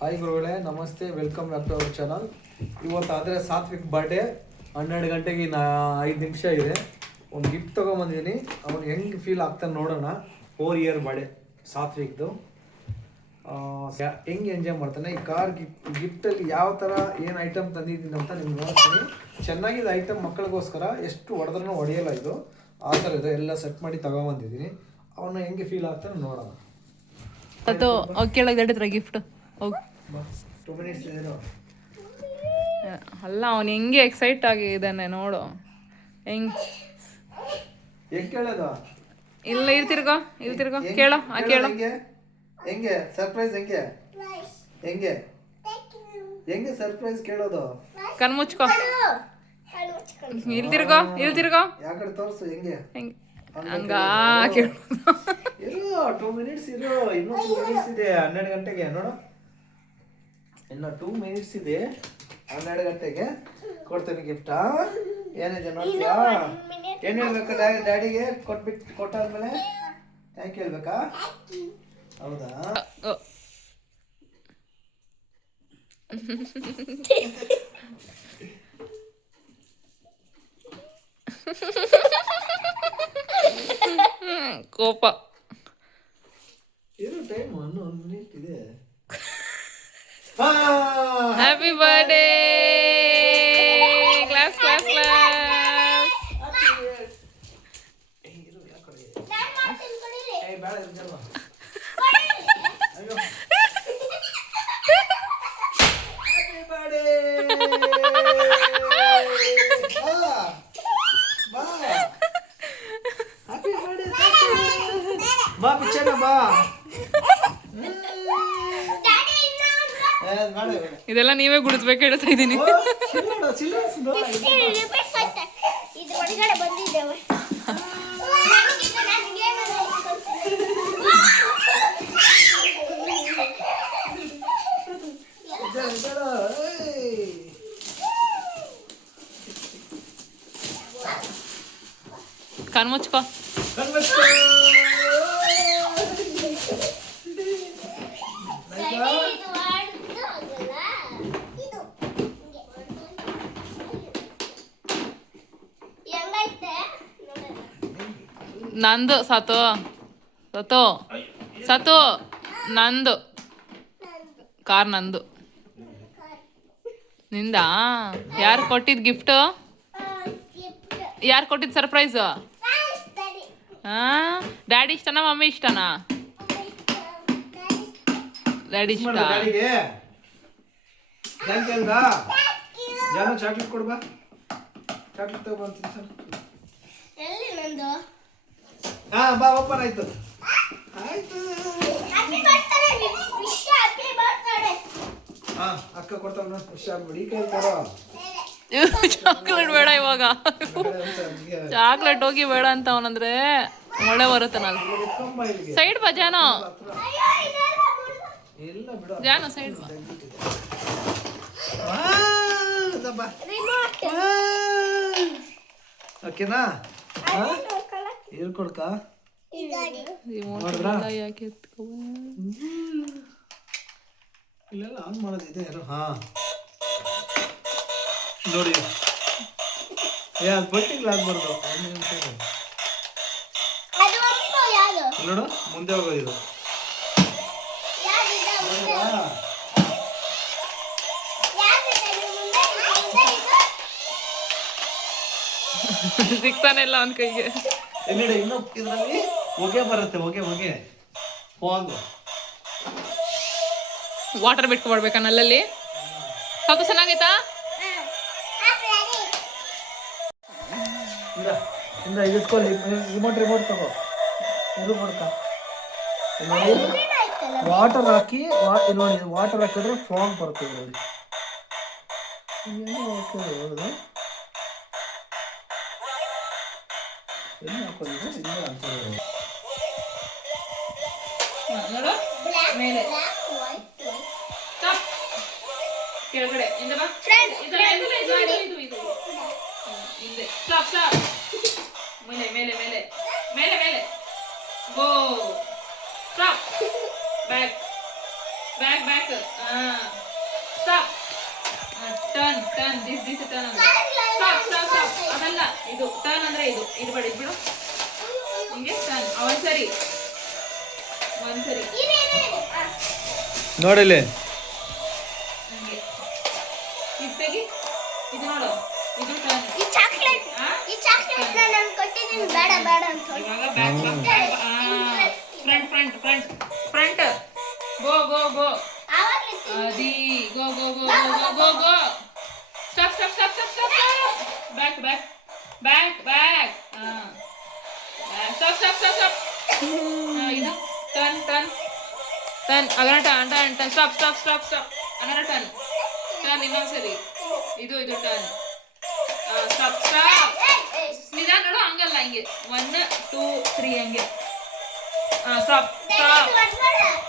Hi ಗುರುಗಳೇ, ನಮಸ್ತೆ, welcome back to our channel. ಇವತ್ತು ಆದರೆ ಸಾತ್ವಿಕ್ ಬರ್ಡೇ. 12 ಗಂಟೆಗೆ 5 ನಿಮಿಷ ಇದೆ. ಒಂದು ಗಿಫ್ಟ್ ತೊಗೊಂಬಂದಿದ್ದೀನಿ. ಅವ್ನು ಹೆಂಗೆ ಫೀಲ್ ಆಗ್ತಾನೆ ನೋಡೋಣ. 4 ಇಯರ್ ಬರ್ಡೇ ಸಾತ್ವಿಕ್ದು. ಹೆಂಗೆ ಎಂಜಾಯ್ ಮಾಡ್ತಾನೆ. ಈ ಕಾರ್ ಗಿಫ್ಟಲ್ಲಿ ಯಾವ ಥರ ಏನು ಐಟಮ್ ತಂದಿದ್ದೀನಿ ಅಂತ ನಿಮ್ಗೆ ನೋಡ್ತೀನಿ. ಚೆನ್ನಾಗಿದೆ ಐಟಮ್, ಮಕ್ಕಳಿಗೋಸ್ಕರ. ಎಷ್ಟು ಹೊಡೆದ್ರೂ ಹೊಡೆಯಲ್ಲ ಇದು, ಆ ಥರ ಇದೆ. ಎಲ್ಲ ಸೆಟ್ ಮಾಡಿ ತಗೊಂಬಂದಿದ್ದೀನಿ. ಅವನು ಹೆಂಗೆ ಫೀಲ್ ಆಗ್ತಾನೆ ನೋಡೋಣ. ಅದು ಕೇಳಕ್ಕೆ ಗಿಫ್ಟ್ 2 minutes ಇದೆ. ಅಲ್ಲ, ಅವನು ಹೆಂಗೆ ಎಕ್ಸೈಟ್ ಆಗಿದ್ದಾನೆ ನೋಡು. ಹೆಂಗೆ ಕೇಳೋದು? ಇಲ್ಲ, ಇಲ್ತಿರ್ಗೋ ಕೇಳೋ ಕೇಳೋ. ಹೆಂಗೆ ಸರ್ಪ್ರೈಸ್? ಹೆಂಗೆ ಸರ್ಪ್ರೈಸ್ ಕೇಳೋದು? ಕಣ್ಮುಚ್ಕೋ. ಇಲ್ತಿರ್ಗೋ ಯಾಕಡೆ ತೋರಿಸು. ಹೆಂಗೆ ಹಂಗ ಕೇಳು. 2 minutes ಇರು. ಇನ್ನೂ 2 minutes ಇದೆ 12 ಗಂಟೆಗೆ. ನೋಡು, ಇನ್ನು 2 minutes ಇದೆ 12 ಗಂಟೆಗೆ. ಕೊಡ್ತೀನಿ ಗಿಫ್ಟ್. ಏನಿದೆ ನೋಡ್ತೀಯಾ? ಏನು ಹೇಳ್ಬೇಕಾ ಡ್ಯಾಡಿಗೆ? ಕೊಟ್ಟಾದ್ಮೇಲೆ ಥ್ಯಾಂಕ್ ಯು ಹೇಳ್ಬೇಕಾ? ಹೌದಾ? ಕೋಪ ಇರೋ ಟೈಮ್ 1 minute ಇದೆ. Happy birthday. ಕ್ಲಾಸ್ ಬಾ ಪಿಚ್ಚಣ್ಣ ಬಾ. ಇದೆಲ್ಲ ನೀವೇ ಗುಡಿಸ್ಬೇಕು ಹೇಳ್ತಾ ಇದ್ದೀನಿ. ಕಣ್ಮುಚ್ಕೋ. ನಂದು ಸತು ನಂದು ಕಾರ್ ನಂದು. ನಿಂದ? ಯಾರು ಕೊಟ್ಟಿದ್ ಗಿಫ್ಟ್? ಯಾರು ಕೊಟ್ಟಿದ್ ಸರ್ಪ್ರೈಸ್? ಡ್ಯಾಡಿ ಇಷ್ಟನಾ ಮಮ್ಮಿ ಇಷ್ಟನಾ? ಡ್ಯಾಡಿ ಇಷ್ಟ. ಚಾಕ್ಲೇಟ್ ಕೊಡ್ಬಾ. ಚಾಕ್ಲೇಟ್ ತಗೊಂಡ್ಬಂತೀನಿ ಸರ್. ಬಾ, ಓಪನ್ ಆಯ್ತು. ಅಕ್ಕ ಕೊಡ್ತಾವ ನೋಡಿ. ಖುಷಿ ಆಗ್ಬಿಡಿ. ಈ ಕೈ ಕೊಡೋ. ಚಾಕ್ಲೇಟ್ ಬೇಡ ಇವಾಗ. ಚಾಕ್ಲೇಟ್ ಹೋಗಿ ಬೇಡ ಅಂತ ಅವನಂದ್ರೆ ಮಳೆ ಬರುತ್ತೆ. ನಾನು ಸೈಡ್ ಬಾ ಜಾನು. ಜಾನು ಸೈಡ್ ಬಾ. ಓಕೆನಾ? ಹೇಳ್ಕೊಡ್ಕ. ಇಲ್ಲೆಲ್ಲ ಆನ್ ಮಾಡೋದಿದೆ. ಹಾ ನೋಡಿ, ಅದು ಬಟ್ಟಿಗೆ ಆಗ್ಬಾರ್ದು. ನೋಡು, ಮುಂದೆ ಹೋಗೋದು ಇದು. ಸಿಗ್ತಾನೆ ಇಲ್ಲ ಅವನ ಕೈಗೆ. ಇನ್ನು ಇದರಲ್ಲಿ ಹೊಗೆ ಬರುತ್ತೆ. ಹೊಗೆ ವಾಟರ್ ಬಿಟ್ಕೊಡ್ಬೇಕಾ ನಲ್ಲಲ್ಲಿ? ಸ್ವಲ್ಪ ಚೆನ್ನಾಗೈತಾ? ಇಟ್ಕೊಳ್ಳಿ. ರಿಮೋಟ್ ತಗೋ. ಇದು ಮಾಡ್ಕ. ವಾಟರ್ ಹಾಕಿ ನೋಡಿ, ವಾಟರ್ ಹಾಕಿದ್ರೆ ಸಾಂಗ್ ಬರುತ್ತೆ ನೋಡಿ. ಕೆಳಗಡೆ ಮೇಲೆ go. Stop. Back. Back back stop turn turn this turn ಅಂದ್ರೆ ಸ್ಟಾಪ್ ಸ್ಟಾಪ್ ಸ್ಟಾಪ್ ಅದಲ್ಲ ಇದು ಟರ್ನ್ ಅಂದ್ರೆ ಇದು ಇದು ಬಿಡು ಇದು ಬಿಡು ಹಿಂಗೆ ಟರ್ನ್ ಒಂದ್ಸರಿ ನೋಡಿಲ್ಲಿ ಹಂಗೆ ಇದು ತೆಗಿ ಇದು ನೋಡು ಇದು ಟರ್ನ್ ಈ ಚಾಕ್ಲೇಟ್ ನಾನು ಕೊಟ್ಟಿದ್ದೀನಿ ಬೇಡ ಬೇಡ ಅಂತ ಇವಾಗ back front front front front go go go ಆವಾಗಲೇ ಅದಿ go go go go go go go stop stop stop stop stop back back back back stop stop stop stop ಇದು ಟರ್ನ್ ಟರ್ನ್ ಟರ್ನ್ ಅಗರ turn turn turn stop stop stop stop ಅಗರ turn turn ಇನ್ನೊಂದ್ಸರಿ ಇದು ಇದು turn stop stop ನಿಧಾನ ನೋಡು ಹಂಗಲ್ಲ ಹಿಂಗೆ 1 2 3 ಹಂಗೆ ಸ್ಟಾಪ್ ಸ್ಟಾಪ್